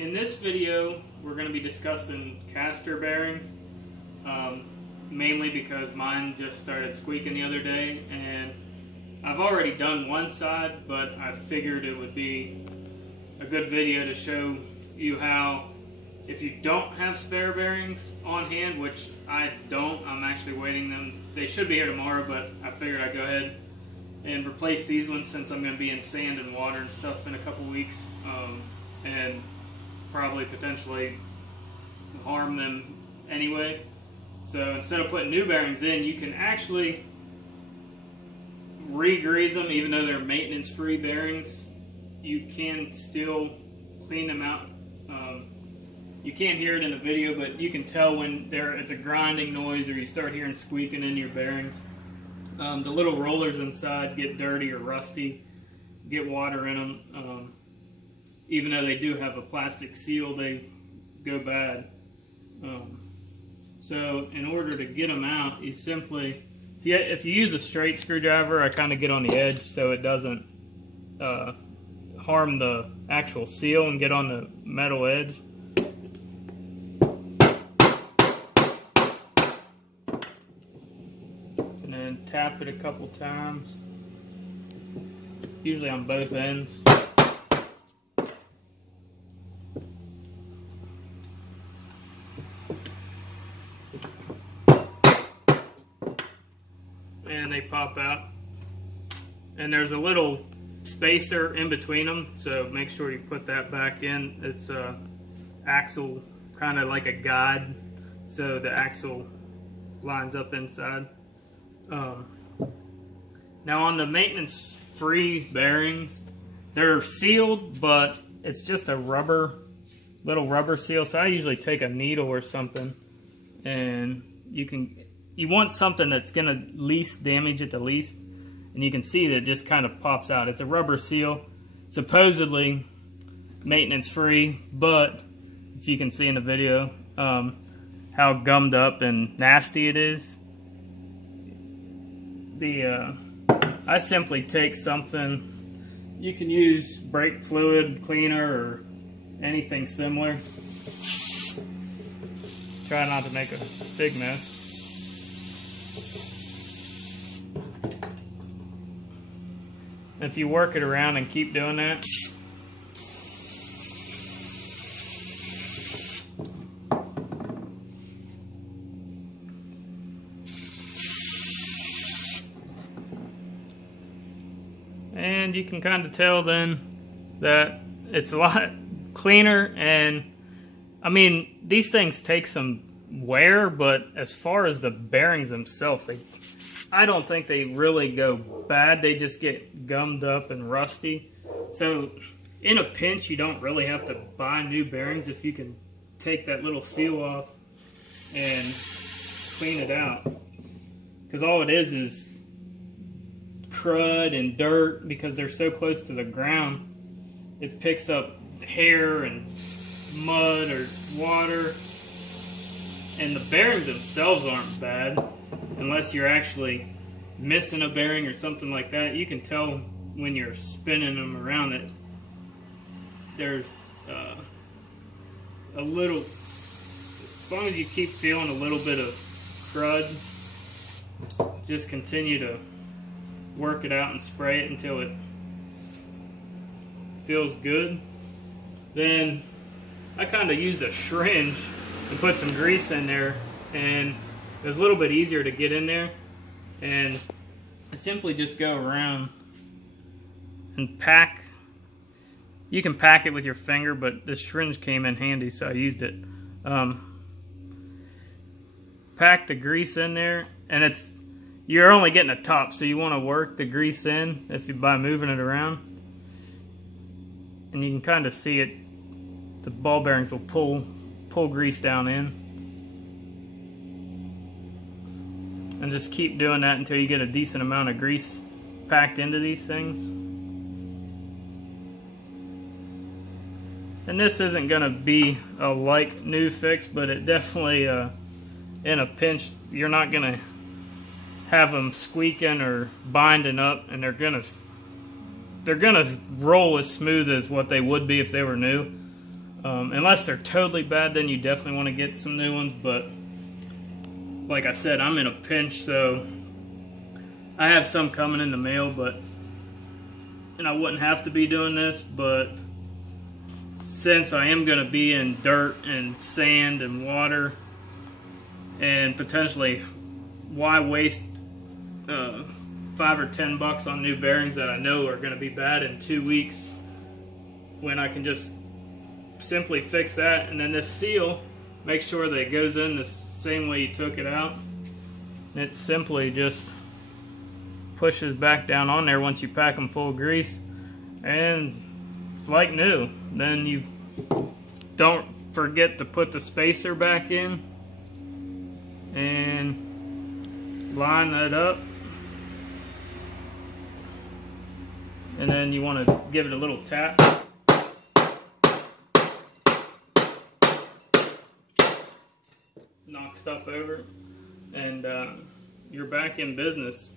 In this video, we're going to be discussing caster bearings, mainly because mine just started squeaking the other day, and I've already done one side, but I figured it would be a good video to show you how, if you don't have spare bearings on hand, which I don't, I'm actually waiting them. They should be here tomorrow, but I figured I'd go ahead and replace these ones since I'm going to be in sand and water and stuff in a couple weeks, and probably potentially harm them anyway. So instead of putting new bearings in, you can actually re-grease them. Even though they're maintenance-free bearings, you can still clean them out. You can't hear it in the video, but you can tell when it's a grinding noise or you start hearing squeaking in your bearings. The little rollers inside get dirty or rusty, get water in them. Even though they do have a plastic seal, they go bad. So in order to get them out, you simply, if you use a straight screwdriver, I kind of get on the edge so it doesn't harm the actual seal and get on the metal edge. And then tap it a couple times, usually on both ends. And they pop out, and there's a little spacer in between them, so make sure you put that back in. It's a axle, kind of like a guide, so the axle lines up inside. Now on the maintenance free bearings, they're sealed, but it's just a little rubber seal, so I usually take a needle or something, and you want something that's going to least damage it the least, and you can see that it just kind of pops out. It's a rubber seal, supposedly maintenance free, but if you can see in the video how gummed up and nasty it is. I simply take something, you can use brake fluid cleaner or anything similar. Try not to make a big mess. If you work it around and keep doing that, and you can kind of tell then that it's a lot cleaner. And I mean, these things take some wear, but as far as the bearings themselves, I don't think they really go bad. They just get gummed up and rusty. So in a pinch, you don't really have to buy new bearings if you can take that little seal off and clean it out. Because all it is crud and dirt, because they're so close to the ground. It picks up hair and mud or water. And the bearings themselves aren't bad, unless you're actually missing a bearing or something like that. You can tell when you're spinning them around that there's a little, as long as you keep feeling a little bit of crud, just continue to work it out and spray it until it feels good. Then I kind of used a syringe and put some grease in there, and it was a little bit easier to get in there. And I simply just go around and pack. You can pack it with your finger, but this syringe came in handy, so I used it. Pack the grease in there, and you're only getting a top, so you want to work the grease in by moving it around. And you can kind of see it. The ball bearings will pull grease down in. And just keep doing that until you get a decent amount of grease packed into these things. And this isn't going to be a like new fix, but it definitely, in a pinch, you're not going to have them squeaking or binding up, and they're gonna roll as smooth as what they would be if they were new. Unless they're totally bad, then you definitely want to get some new ones. But like I said, I'm in a pinch, so I have some coming in the mail, and I wouldn't have to be doing this, but since I am going to be in dirt and sand and water, and potentially, why waste $5 or $10 on new bearings that I know are going to be bad in 2 weeks when I can just simply fix that. And then this seal, make sure that it goes in the same way you took it out. And it simply just pushes back down on there once you pack them full of grease, and it's like new. Then you don't forget to put the spacer back in and line that up, and then you want to give it a little tap. Knock stuff over, and you're back in business.